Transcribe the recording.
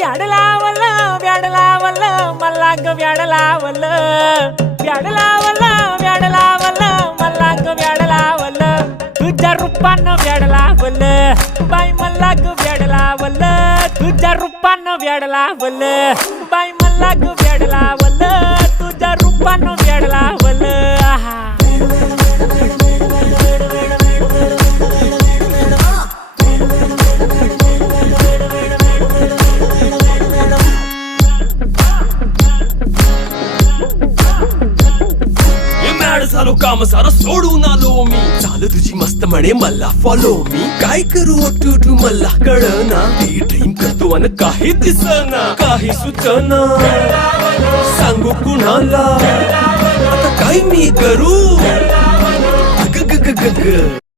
व्याड लावलं व्याड लावलं मला ग व्याड लावलं व्याड लावलं व्याड लावलं मला ग व्याड लावलं तुझ्या रूपानं व्याड लावलं बाई मला ग व्याड लावलं तुझ्या रूपानं व्याड लावलं बाई मला ग व्याड लावलं तुझ्या रूपानं व्याड लावलं आहा झालो काम सारं सोडून आलो मी चाल तुझी मस्त म्हणे मला फॉलो मी काय करू टू मला कळना ती ड्रीम करतो आणि काही दिसना काही सुचना सांगू कुणाला आता काय मी करू ग ग ग ग ग